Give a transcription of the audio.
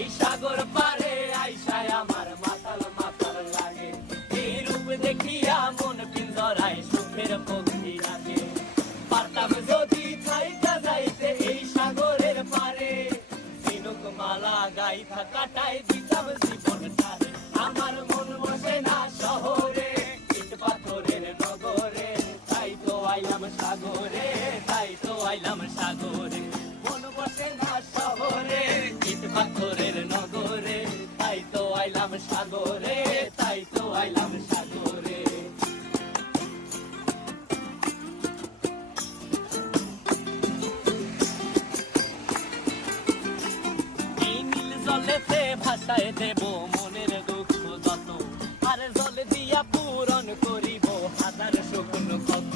এই সাগর পারে আইসায় আমার মাতাল মাতাল লাগে, এই রূপ দেখিয়া মন পিঞ্জরায় সুখের পক্ষী রাখে। পারতাম যদি থাইকা যাইতে এই সাগরের পারে, ঝিনুক মালা গাইথা কাটাই দিতাম জীবনটারে। আমার মন বসে না শহরে, ইট পাথরের নগরে, তাই তো আইলাম সাগরে, তাই তো আইলাম সাগরে। মন বসে না শহরে, ইট পাথরের নগরে, তাই তো আইলাম সাগরে, তাই তো আইলাম সাগরে। জলেতে ভাসায় দেব মনের দুঃখ যত, আর জল দিয়া পূরণ করিব হাজার শুকনো কত।